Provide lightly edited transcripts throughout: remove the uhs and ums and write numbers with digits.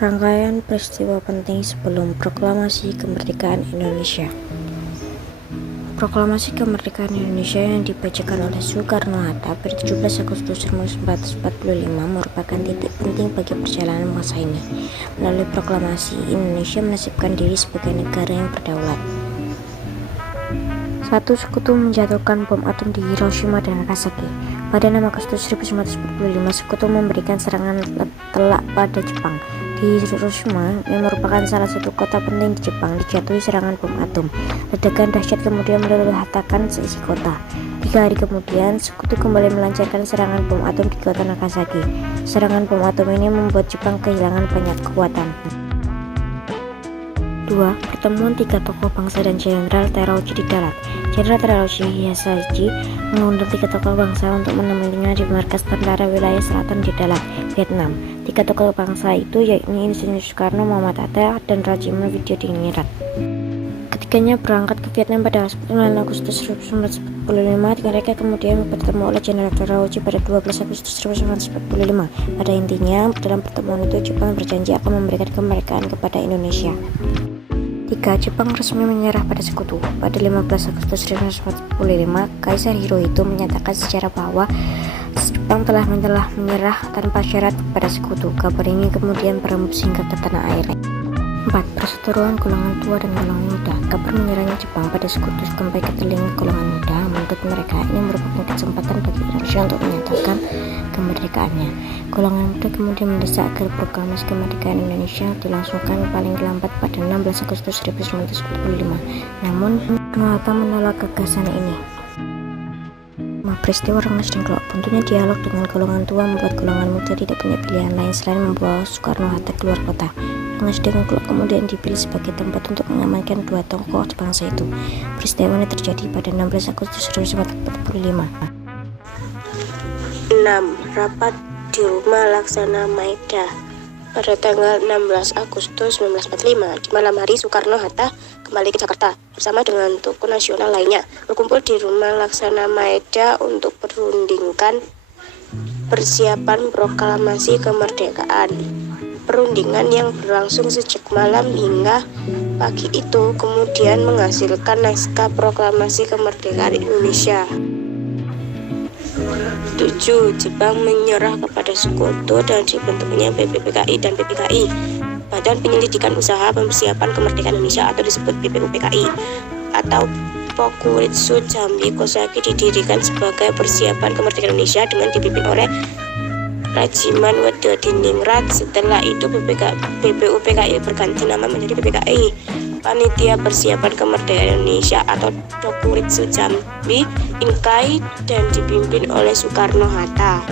Rangkaian peristiwa penting sebelum Proklamasi Kemerdekaan Indonesia. Proklamasi Kemerdekaan Indonesia yang dibacakan oleh Soekarno-Hatta pada 17 Agustus 1945 merupakan titik penting bagi perjalanan bangsa ini. Melalui proklamasi, Indonesia menasibkan diri sebagai negara yang berdaulat. Satu sekutu menjatuhkan bom atom di Hiroshima dan Nagasaki. Pada 6 Agustus 1945, sekutu memberikan serangan telak pada Jepang. Di Hiroshima, yang merupakan salah satu kota penting di Jepang, dijatuhi serangan bom atom. Ledakan dahsyat kemudian meluluh-lantakkan seisi kota. 3 hari kemudian, sekutu kembali melancarkan serangan bom atom di kota Nagasaki. Serangan bom atom ini membuat Jepang kehilangan banyak kekuatan. 2. Pertemuan 3 tokoh bangsa dan Jenderal Terauchi di Dalat. Jenderal Terauchi Hisashi mengundang 3 tokoh bangsa untuk menemuinya di markas tentara wilayah selatan di Dalat, Vietnam. 3 tokoh bangsa itu yakni Insinyur Soekarno, Muhammad Hatta, dan Rajima Widyadiningrat. Ketiganya berangkat ke Vietnam pada 9 Agustus 1945. Mereka kemudian bertemu oleh Jenderal Terauchi pada 12 Agustus 1945. Pada intinya, dalam pertemuan itu Jepang berjanji akan memberikan kemerdekaan kepada Indonesia. 3. Jepang resmi menyerah pada sekutu. Pada 15 Agustus 1945, Kaisar Hirohito menyatakan secara bahwa Jepang telah menyerah tanpa syarat pada sekutu. Kabar ini kemudian berembus hingga ke tanah air. 4. Perseteruan golongan tua dan golongan muda. Kabar menyerahnya Jepang pada sekutu sampai ke telinga golongan muda. Menurut mereka, ini merupakan kesempatan bagi Indonesia untuk menyatakan kemerdekaannya. Golongan muda kemudian mendesak agar proklamasi kemerdekaan Indonesia dilangsungkan paling lambat pada 16 Agustus 1945. Namun, Soekarno-Hatta menolak gagasan ini. Peristiwa Rengas Dengklok. Buntunya dialog dengan golongan tua membuat golongan muda tidak punya pilihan lain selain membawa Soekarno-Hatta keluar kota. Rengas Dengklok kemudian dipilih sebagai tempat untuk mengamankan 2 tokoh bangsa itu. Peristiwa ini terjadi pada 16 Agustus 1945. 6. Rapat di Rumah Laksana Maeda pada tanggal 16 Agustus 1945. Di malam hari, Soekarno-Hatta kembali ke Jakarta bersama dengan tokoh nasional lainnya, berkumpul di Rumah Laksana Maeda untuk perundingkan persiapan proklamasi kemerdekaan. Perundingan yang berlangsung sejak malam hingga pagi itu kemudian menghasilkan naskah proklamasi kemerdekaan Indonesia. 7. Jepang menyerah kepada sekutu dan dibentuknya BPPKI dan PPKI, Badan Penyelidikan Usaha Persiapan Kemerdekaan Indonesia atau disebut BPUPKI, atau Pokuritsu Jambi Kosaki didirikan sebagai persiapan kemerdekaan Indonesia dengan dipimpin oleh Rajima Widyadiningrat. Setelah itu BPUPKI berganti nama menjadi PPKI, Panitia Persiapan Kemerdekaan Indonesia atau Pokuritsu Jambi Inkai, dan dipimpin oleh Soekarno-Hatta.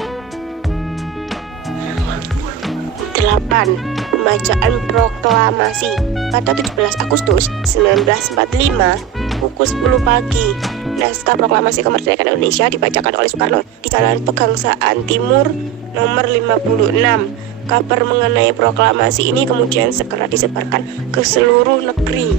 8. Pembacaan proklamasi pada 17 Agustus 1945 pukul 10 pagi. Naskah proklamasi kemerdekaan Indonesia dibacakan oleh Soekarno di Jalan Pegangsaan Timur nomor 56. Kabar mengenai proklamasi ini kemudian segera disebarkan ke seluruh negeri.